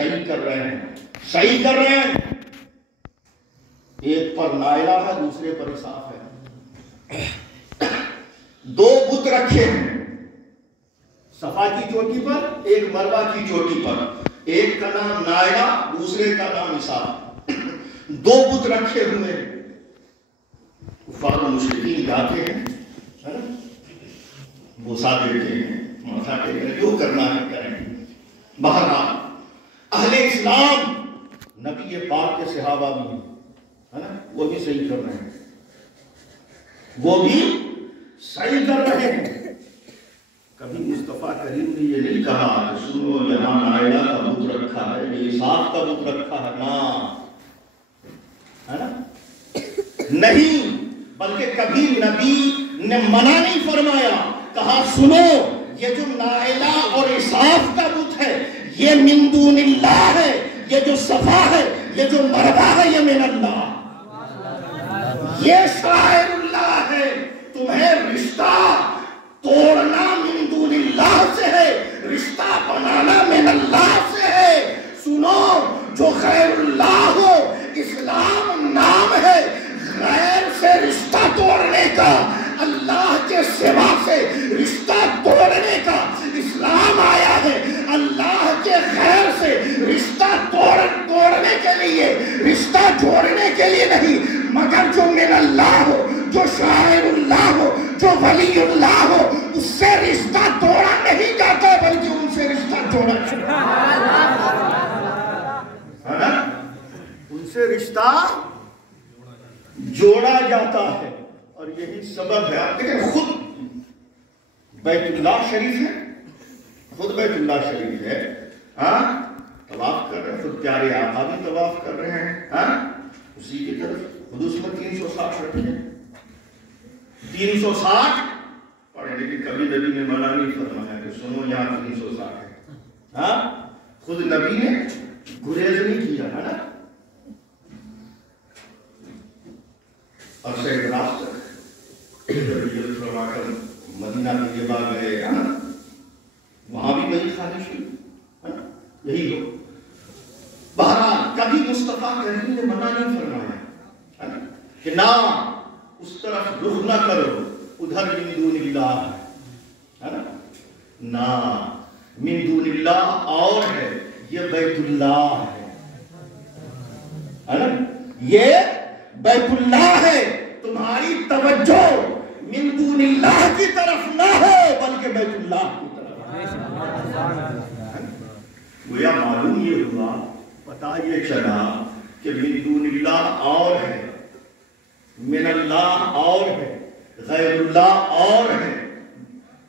صحیح کر رہے ہیں، صحیح کر رہے ہیں. ایک پر نائلہ ہے، دوسرے پر اصاف ہے. دو بت رکھے ہیں، صفا کی چوٹی پر، ایک مروہ کی چوٹی پر. ایک کا نام نائلہ، دوسرے کا نام اصاف. دو بت رکھے ہوئے ہیں. کفار و مشرکین جاتے ہیں، ہے نا، بوسا دیتے ہیں، ماتھا ٹیکتے ہیں، جو کرنا ہے کریں. بہرحال اہل اسلام نبی پاک کے صحابہ بھی ہیں، ہے نا، وہ بھی صحیح کر رہے ہیں، وہ بھی صحیح کر رہے ہیں. کبھی مصطفیٰ کریم نے یہ نہیں کہا کہ سنو یہاں نائلہ کا بت رکھا ہے، یہ اصاف کا بت رکھا ہے، نا، نہیں. بلکہ کبھی نبی نے منع نہیں فرمایا، کہا سنو یہ جو نائلہ اور اصاف کا بت ہے یہ من دون اللہ ہے، یہ جو صفا ہے، یہ جو مروہ ہے، یہ من اللہ، یہ شاعر اللہ ہے. تمہیں رشتہ توڑنا من دون اللہ سے ہے، رشتہ بنانا من اللہ سے ہے. سنو جو غیر اللہ ہو، اسلام نام ہے، غیر سے رشتہ توڑنے کا، اللہ کے سوا سے رشتہ توڑنے کا اسلام آیا ہے. اللہ کے غیر سے رشتہ توڑنے کے لیے، رشتہ جوڑنے کے لیے نہیں، مگر جو من اللہ ہو، جو شاعر اللہ ہو، جو ولی اللہ ہو، اس سے رشتہ توڑا نہیں جاتا بلکہ ان سے رشتہ جوڑا جاتا ہے. ان سے رشتہ جوڑا جاتا ہے. اور یہی سبب ہے. لیکن خود بیت اللہ شریف ہے، خود بیت اللہ شریف ہے، ہاں، طواف کر رہے ہیں، خود پیارے آقا بھی طواف کر رہے ہیں، ہاں، اسی کی طرف خود اس میں 360 رکھے ہیں، 360 پڑھے. لیکن کبھی نبی نے منع نہیں فرمایا کہ سنو یہاں 360 ہے، ہاں. خود نبی نے گریز نہیں کیا، ہے نا. اور شہر راست فرما کر مدینہ کی جگہ گئے، ہے نا، وہاں بھی وہی خواہش ہوئی، ہے نا، یہی ہو. بہرحال کبھی مصطفیٰ کریم نے منع نہیں فرمایا، ہے نا، کہ نہ اس طرف رخ نہ کرو، ادھر من دون اللہ ہے نا، نہ من دون اللہ اور ہے، یہ بیت اللہ ہے نا، یہ بیت اللہ ہے. تمہاری توجہ من دون اللہ کی طرف نہ ہو بلکہ بیت اللہ کی طرف. گویا معلوم یہ ہوا، پتہ یہ چلا کہ من دون اللہ اور ہے، من اللہ اور ہے، غیر اللہ اور ہے،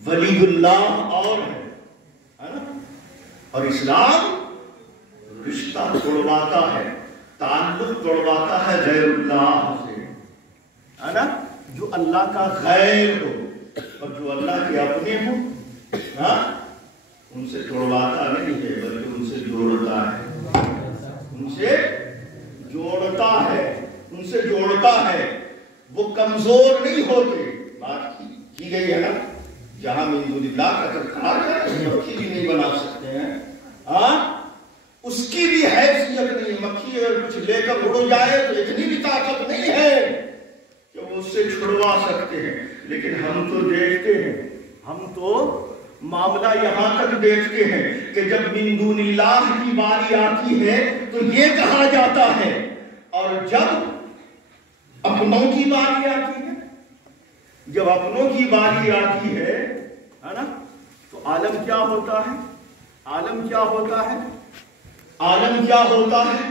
ولی اللہ اور ہے نا. اور اسلام رشتہ توڑواتا ہے، تعلق توڑواتا ہے غیر اللہ سے، ہے نا. جو اللہ کا غیر ہو اور جو اللہ کے اپنے ہو، ہاں، ان سے توڑواتا نہیں ہے بلکہ ان سے جوڑتا ہے، ان سے جوڑتا ہے، ان سے جوڑتا ہے. وہ کمزور نہیں ہوتے. بات کی گئی ہے نا، جہاں من دون اللہ کا تذکرہ ہے، مکھی بھی نہیں بنا سکتے ہیں، ہاں، اس کی بھی حیثیت نہیں. مکھی اگر کچھ لے کر اڑ جائے تو اتنی بھی طاقت نہیں ہے کہ وہ اس سے چھڑوا سکتے ہیں. لیکن ہم تو دیکھتے ہیں، ہم تو معاملہ یہاں تک دیکھتے ہیں کہ جب من دون اللہ کی باری آتی ہے تو یہ کہا جاتا ہے، اور جب اپنوں کی باری آتی ہے، جب اپنوں کی باری آتی ہے نا، تو عالم کیا ہوتا ہے؟ عالم کیا ہوتا ہے؟ عالم کیا ہوتا ہے؟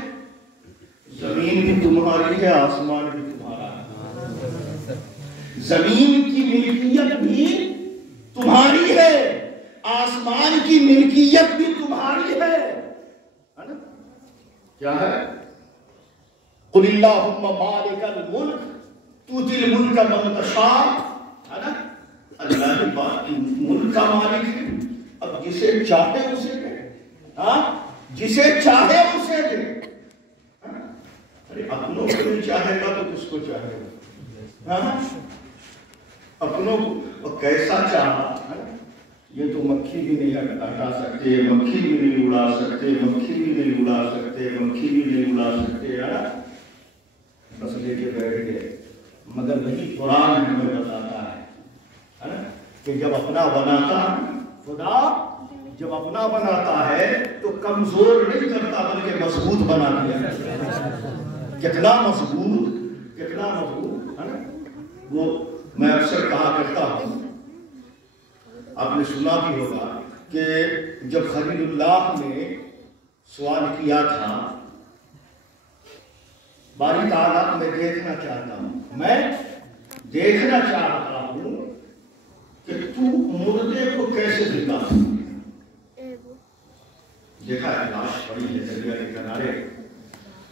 زمین بھی تمہاری ہے، آسمان بھی تمہارا ہے. زمین کی ملکیت بھی تمہاری ہے، آسمان کی ملکیت بھی تمہاری ہے نا. کیا ہے؟ قل اللہم مالک الملک تؤتی الملک من تشاء، ہے نا. اللہ کی بات ملک کا مالک ہے، اب جسے چاہے اسے دے، ہاں، جسے چاہے اسے دے. ارے اپنوں کو نہیں چاہے گا تو کس کو چاہے گا؟ ہاں، اپنوں کو کیسا چاہا، یہ تو مکھی بھی نہیں ہٹا سکتے، مکھی بھی نہیں اڑا سکتے، مکھی بھی نہیں سکتے, مکھی بھی نہیں اڑا سکتے, ہے نا, بس لے کے بیٹھ گئے. مگر نہیں, قرآن ہمیں بتاتا ہے نا کہ جب اپنا بناتا خدا, جب اپنا بناتا ہے تو کمزور نہیں کرتا بلکہ مضبوط بنا دیا. کتنا مضبوط, کتنا مضبوط, ہے نا. وہ میں اکثر کہا کرتا ہوں, آپ نے سنا بھی ہوگا کہ جب خلیل اللہ نے سوال کیا تھا, باری تعالیٰ میں دیکھنا چاہتا ہوں, میں دیکھنا چاہتا ہوں کہ تو مردے کو کیسے زندہ کرے. دیکھا ہے لاش پڑی ہے دریا کے کنارے,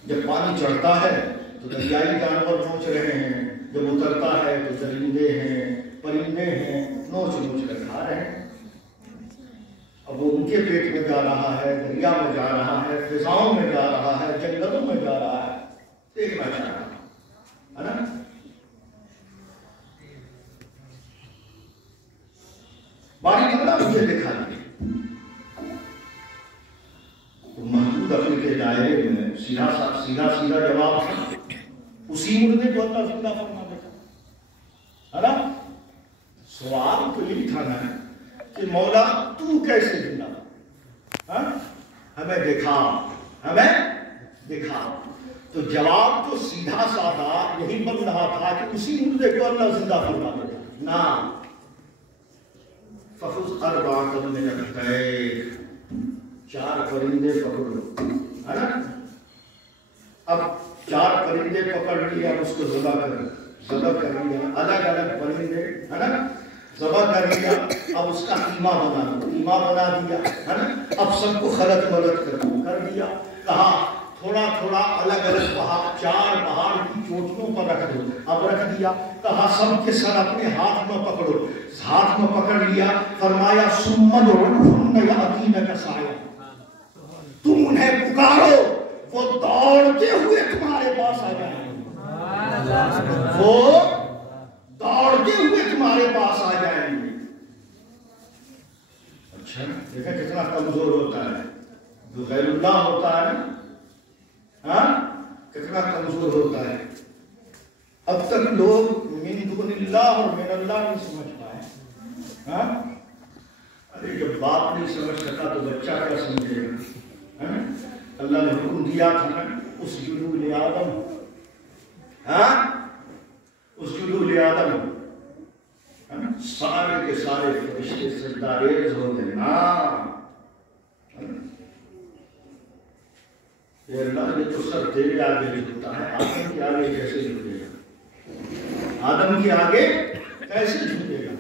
جب پانی چڑھتا ہے تو دریائی جانور نوچ رہے ہیں, جب اترتا ہے تو درندے ہیں, پرندے ہیں, نوچ نوچ کر کھا رہے ہیں. اب وہ ان کے پیٹ میں جا رہا ہے, دریا میں جا رہا ہے, فضاؤں میں جا رہا ہے, جنگلوں میں جا رہا ہے, دیکھنا چاہ رہا ہے نا. باری تعالیٰ مجھے دکھا دی تو محدود عقل کے دائرے میں سیدھا سیدھا جواب تھا, اسی مردے کو اللہ زندہ فرما دیتا, ہے نا. سوال تو یہی تھا نا کہ مولا تو کیسے زندہ, ہمیں دکھا, ہمیں دکھا. تو جواب تو سیدھا سادہ یہی بن رہا تھا کہ اسی مردے کو اللہ زندہ فرما دیتا. نا فخذ اربعۃ من الطیر, 4 پرندے پکڑو, ہے نا. اب 4 پرندے پکڑ لیا, اس کو ذبح کر لیا, الگ الگ پرندے, ہے نا, ذبح کر لیا. اب اس کا قیمہ بنا دیا, ہے نا. اب سب کو خلط ملط کر دیا. کہا تھوڑا تھوڑا الگ الگ پہاڑ, 4 پہاڑ کی چوٹیوں پر رکھ دو. اب رکھ دیا. کہا سب کے سر اپنے ہاتھ میں پکڑو, ہاتھ میں پکڑ لیا. فرمایا ثم ادعوہن یأتینک سعیا, تم انہیں پکارو وہ دوڑتے ہوئے تمہارے پاس آ جائیں گے, وہ دوڑتے ہوئے تمہارے پاس آ جائیں گے. اچھا دیکھیں کتنا کمزور ہوتا ہے جو غیر اللہ ہوتا ہے, ہاں, کتنا کمزور ہوتا ہے. اب تک لوگ من دون اللہ اور من اللہ نہیں سمجھ پائے, ہاں. ارے جب باپ نہیں سمجھ سکا تو بچہ کیا سمجھے گا. اللہ نے حکم دیا تھا نا اسجدوا لآدم, ہاں, اسجدوا لآدم, سارے کے سارے فرشتے سجدہ ریز ہو گئے. اے اللہ, یہ تو سر تیرے آگے جھکتا ہے, آدم کے آگے کیسے جھکے گا, آدم کے آگے کیسے جھکے گا.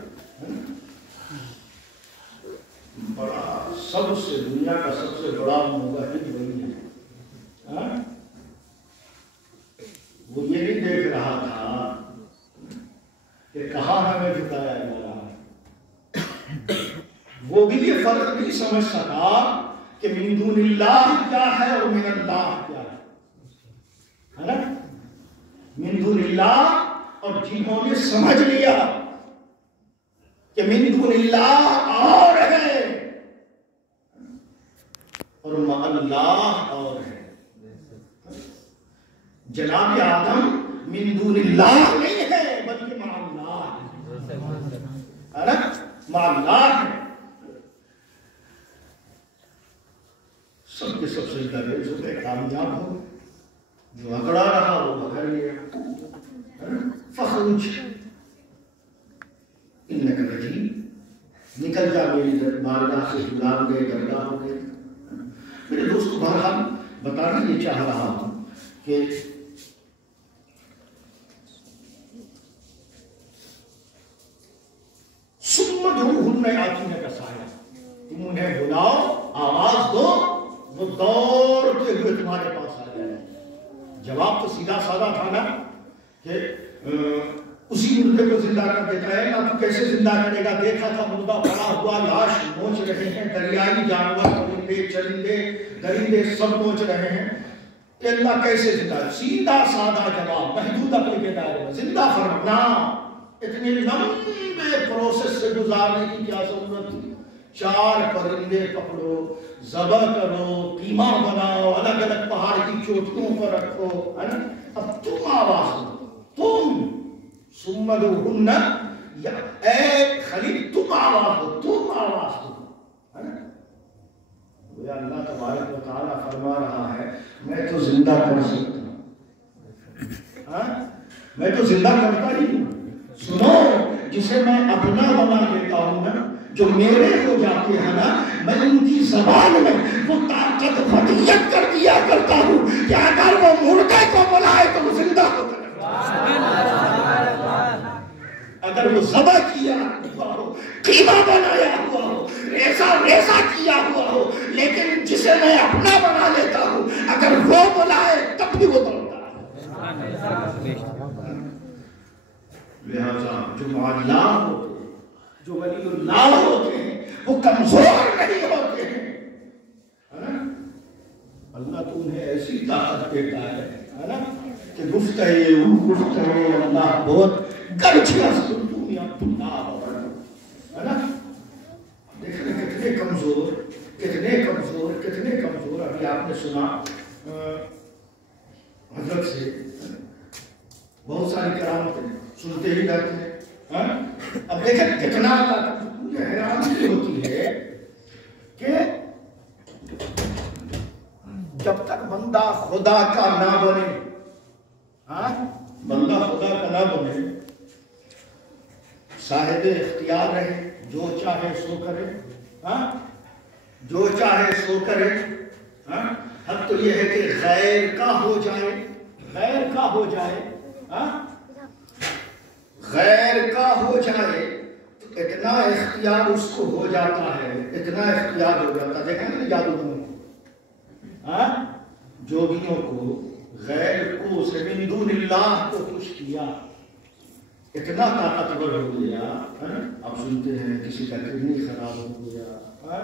بڑا سب سے, دنیا کا سب سے بڑا موحد وہی ہے. وہ یہ نہیں دیکھ رہا تھا کہ کہاں ہمیں جھکایا جا رہا ہے, وہ بھی یہ فرق نہیں سمجھ سکا کہ من دون اللہ کیا ہے اور من اللہ کیا ہے نا. من دون اللہ, اور جنہوں نے سمجھ لیا کہ من دون اللہ اور ہے اور مع اللہ اور ہے. جناب آدم من دون اللہ نہیں ہے بلکہ مع اللہ ہے نا, مع اللہ ہے. سب کے سب سجدہ ریز ہو گئے, کامیاب ہو, جو اکڑا رہا وہ اکڑ گیا. فخرج انک رجیم, نکل جا میری بارگاہ سے, جلال گئے, گردہ ہو گئے. میرے دوست بہرحال بتانا یہ چاہ رہا ہوں کہ ثم ادعوہن یأتینک سعیا, تم انہیں بلاؤ, آواز دو, وہ دوڑتے ہوئے تمہارے پاس آ جائے. جواب تو سیدھا سادہ تھا نا کہ اسی مردے کو زندہ کر دیتا ہے. اب کیسے زندہ کرے گا, دیکھا تھا مردہ پڑا ہوا, لاش نوچ رہے ہیں, دریائی جانور, پرندے, چرندے, درندے سب نوچ رہے ہیں, کہ اللہ کیسے زندہ. سیدھا سادہ جواب, محدود عقل کے دائرے میں زندہ فرمانا. اتنے لمبے پروسیس سے گزارنے کی کیا ضرورت تھی. 4 پرندے پکڑو, ذبح کرو, قیمہ بناؤ, الگ گھٹنوں پر رکھو، ہے نا؟ اب تم آواز دو، تم سمدہن، یا اے خلیل تم آواز دو، تم آواز دو، ہے نا؟ وہ اللہ تبارک و تعالیٰ فرما رہا ہے میں تو زندہ کر سکتا ہوں، ہاں میں تو زندہ کرتا ہی ہوں. سنو، جسے میں اپنا بنا لیتا ہوں نا، جو میرے ہو جاتے ہیں نا، میں ان کی زبان میں وہ طاقت فطیت کر دیا کرتا ہوں کہ اگر وہ مردے کو بلائے تو وہ زندہ ہو جائے. اگر وہ ذبح کیا ہوا ہو، قیمہ بنایا ہوا ہو، ریزہ کیا ہوا ہو، لیکن جسے میں اپنا بنا لیتا ہوں اگر وہ بلائے تب بھی وہ دوڑتا ہے. لہذا جو مولا ہوتے ہیں، جو ولی اللہ ہوتے ہیں، وہ کمزور نہیں ہوتے ہیں، ہے نا؟ اللہ تو انہیں ایسی طاقت دیتا ہے نا کہ گفتہ اللہ بہت گرچہ دنیا اللہ ہے نا. دیکھ رہے کتنے کمزور، کتنے کمزور، کتنے کمزور. ابھی آپ نے سنا حضرت سے بہت ساری کرامتیں سنتے ہی رہتے ہیں. اب دیکھیں کتنا اللہ، مجھے حیرانی ہوتی ہے کہ جب تک بندہ خدا کا نہ بنے، بندہ خدا کا نہ بنے، صاحب اختیار رہے، جو چاہے سو کرے، جو چاہے سو کرے. حق تو یہ ہے کہ غیر کا ہو جائے، غیر کا ہو جائے، غیر کا ہو جائے تو اتنا اختیار اس کو ہو جاتا ہے، اتنا اختیار ہو جاتا ہے. دیکھیں نا جادوگروں کو، جوگیوں کو، غیر کو سے من دون اللہ کو خوش کیا، اتنا طاقتور ہو گیا. آپ سنتے ہیں کسی کا کڈنی خراب ہو گیا،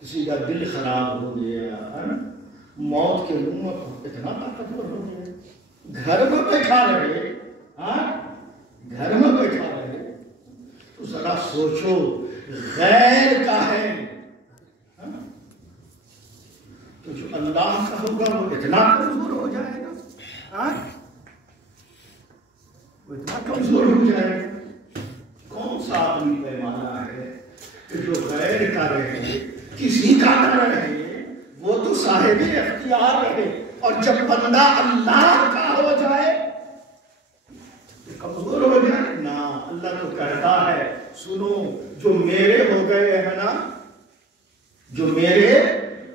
کسی کا دل خراب ہو گیا، موت کے منہ اتنا طاقتور ہو گیا. گھر میں بیٹھا رہے، گھر میں بیٹھا رہے تو ذرا سوچو غیر کا ہے تو جو اللہ کا ہوگا وہ اتنا کمزور ہو جائے گا، وہ اتنا کمزور ہو جائے گا. کون سا آدمی پیمانہ ہے کہ جو غیر کا رہے، کسی کا نہ رہے، وہ تو صاحب اختیار رہے، اور جب بندہ اللہ کا ہو جائے کمزور ہو جائے نا. اللہ تو کہتا ہے سنو، جو میرے ہو گئے ہیں نا، جو میرے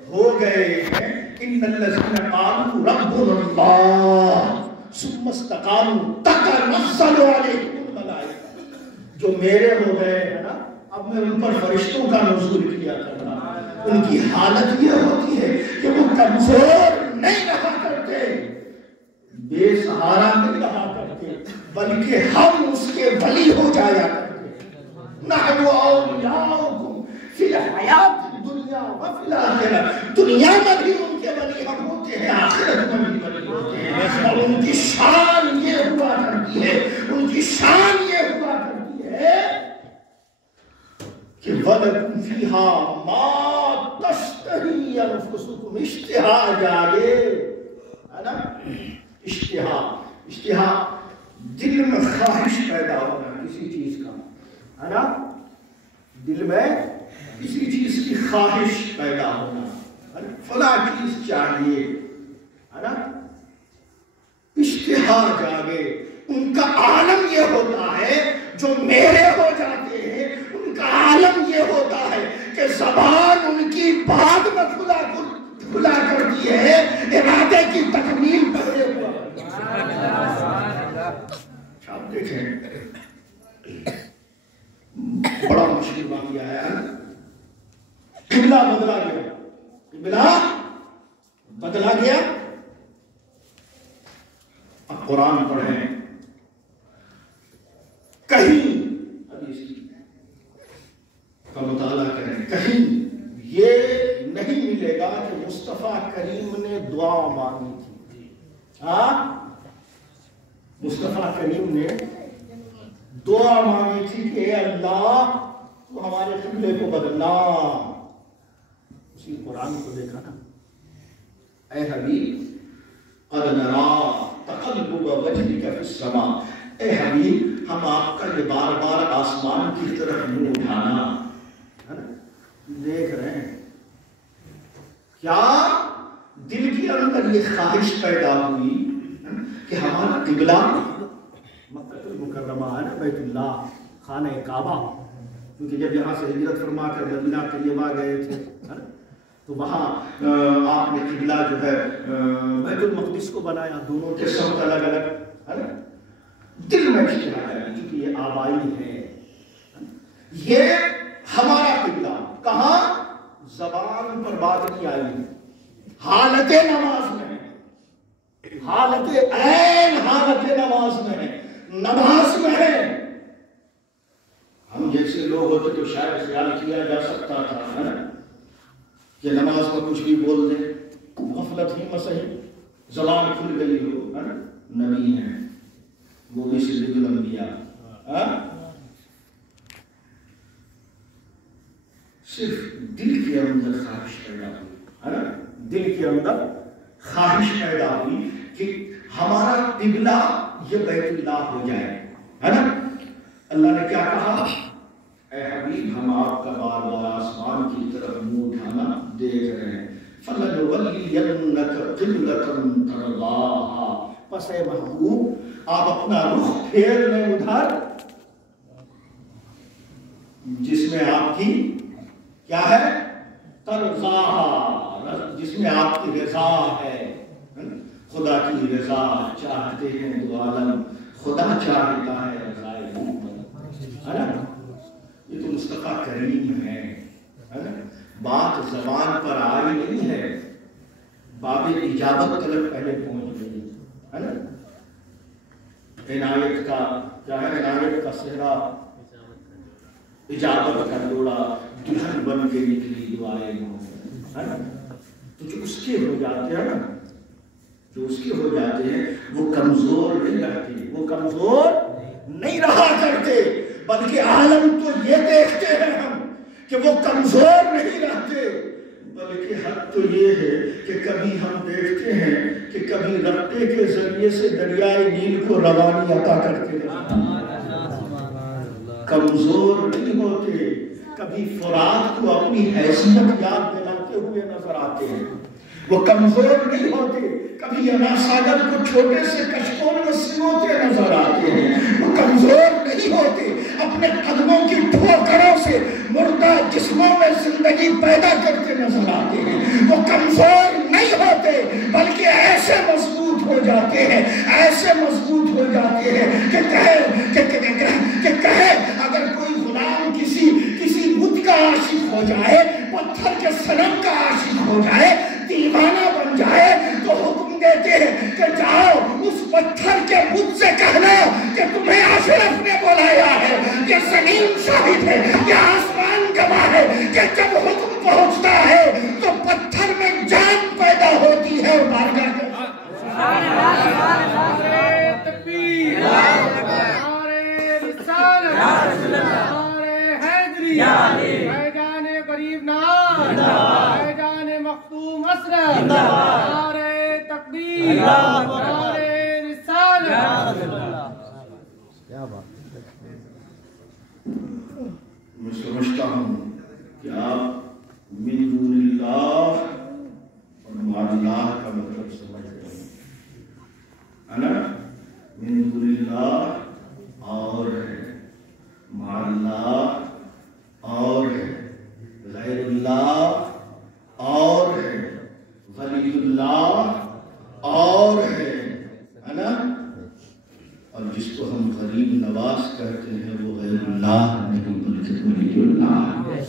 ہو گئے ہیں، ان الذین قالوا ربنا اللہ ثم استقاموا تتنزل علیہم الملائکہ. جو میرے ہو گئے ہیں نا، اب میں ان پر فرشتوں کا نزول کیا کرتا ہوں. ان کی حالت یہ ہوتی ہے کہ وہ کمزور نہیں رہا کرتے، بے سہارا نہیں رہا کرتے، بلکہ ہم اس کے ولی ہو جایا کرتے. نحن اولیاؤکم فی الحیات الدنیا وفی الآخرہ. دنیا میں بھی ان کے ولی ہم ہوتے ہیں، آخرت میں بھی ولی ہوتے ہیں. اور ان کی شان یہ ہوا کرتی ہے، ان کی شان یہ ہوا کرتی ہے کہ وَلَكُمْ فِيهَا مَا تَشْتَهِي أَنفُسُكُمْ. اشتہا جاگے، ہے نا؟ اشتہا دل میں خواہش پیدا ہونا کسی چیز کا، ہے نا؟ دل میں کسی چیز کی خواہش پیدا ہونا، فلاں چیز چاہیے، ہے نا؟ اشتہا جاگے. ان کا عالم یہ ہوتا ہے جو میرے ہو جاتے ہیں، ان کا عالم یہ ہوتا ہے کہ زبان ان کی بعد میں کھلا کرتی ہے، ارادے کی تکمیل پہلے ہوا. آپ دیکھیں بڑا مشکل واقعہ ہے، قبلہ بدلا گیا، قبلہ بدلا گیا. اب قرآن پڑھیں، کہیں حدیث کا مطالعہ کریں، کہیں یہ نہیں ملے گا کہ مصطفیٰ کریم نے دعا مانگی تھی. مصطفیٰ کریم نے دعا مانگی تھی کہ اے اللہ تو ہمارے قبلے کو بدلنا. اسی قرآن کو دیکھا نا، اے حبیب قد نرا تقلب وجهك في السماء، اے حبیب ہم آپ کا یہ بار بار آسمان کی طرف منہ اٹھانا دیکھ رہے ہیں، کیا دل کے اندر یہ خواہش پیدا ہوئی کہ ہمارا قبلہ مکہ المکرمہ ہے نا، بیت اللہ خانہ کعبہ، کیونکہ جب یہاں سے ہجرت فرما کر مدینہ طیبہ گئے تھے تو وہاں آپ نے قبلہ جو ہے بیت المقدس کو بنایا، دونوں کے سمت الگ الگ ہے نا، دل میں اشتہار ہے کیونکہ یہ آبائی ہے، یہ ہمارا قبلہ کہاں زبان پر بات نہیں آئی، حالت نماز میں، حالت عین حالت نماز میں، نماز میں ہے۔ ہم جیسے لوگ ہوتے تو شاید خیال کیا جا سکتا تھا کہ نماز میں کچھ بھی بول دیں، غفلت ہی مسئلہ، زبان کھل گئی ہو، نبی ہیں وہ بھی سید الانبیاء، صرف دل کے اندر خواہش پیدا ہوئی ہے نا، دل کے اندر خواہش پیدا ہوئی کہ ہمارا قبلہ یہ بیت اللہ ہو جائے ہے نا۔ اللہ نے کیا کہا، اے حبیب ہم آپ کا بار بار آسمان کی طرف منہ اٹھانا دیکھ رہے ہیں، فَلَنُوَلِّيَنَّكَ قِبْلَةً تَرْضَاهَا، پس اے محبوب آپ اپنا رخ پھیر لیں ادھر جس میں آپ کی کیا ہے، ترضاها، جس میں آپ کی رضا ہے، خدا کی رضا چاہتے ہیں دو عالم، خدا چاہتا ہے رضا ہے نا، یہ تو مصطفیٰ کریم ہے نا۔ بات زبان پر آئی نہیں ہے، باب اجابت طلب پہلے پہنچ گئی ہے نا۔ عنایت کا کیا ہے، عنایت کا صحرا، اجابت کا جوڑا، دلہن بن کے نکلی دعائیں ہے نا۔ تو جو اس کے ہو جاتے ہیں نا، جو اس کے ہو جاتے ہیں وہ کمزور نہیں رہتے، وہ کمزور نہیں رہا کرتے، بلکہ عالم تو یہ دیکھتے ہیں ہم کہ وہ کمزور نہیں رہتے، بلکہ حد تو یہ ہے کہ کبھی ہم دیکھتے ہیں کہ کبھی رقطے کے ذریعے سے دریائے نیل کو روانی عطا کرتے ہیں، کمزور نہیں ہوتے، کبھی فرات کو اپنی حیثیت یاد دلاتے ہوئے نظر آتے ہیں، وہ کمزور نہیں ہوتے، کبھی انا ساگر کو چھوٹے سے کشکول میں سموتے نظر آتے ہیں، وہ کمزور نہیں ہوتے، اپنے قدموں کی ٹھوکروں سے مردہ جسموں میں زندگی پیدا کرتے نظر آتے ہیں، وہ کمزور نہیں ہوتے بلکہ ایسے مضبوط ہو جاتے ہیں، ایسے مضبوط ہو جاتے ہیں کہ کہے اگر کوئی غلام کسی بت کا عاشق ہو جائے، پتھر کے صنم کا عاشق ہو جائے، دیوانہ بن جائے، تو حکم دیتے ہیں کہ جاؤ اس پتھر کے بت سے کہنا کہ تمہیں اشرف نے بلایا ہے، یہ زمین شاہد ہے، یہ آسمان گواہ ہے کہ جب حکم پہنچتا ہے تو پتھر میں جان پیدا ہوتی ہے، بارگاہ میں میدان غریب نام، میدان مختوم اسرار، نعرہ تکبیر، نعرہ رسالت۔ میں سمجھتا ہوں کہ آپ من دون اللہ اور مع اللہ کا مطلب سمجھ رہے ہیں نا، من دون اللہ اور ہے، مع اللہ اور ہے، غیر اللہ اور ہے، ولی اللہ اور ہے نا، اور جس کو ہم غریب نواز کہتے ہیں وہ غیر اللہ نہیں بلکہ ولی اللہ ہے۔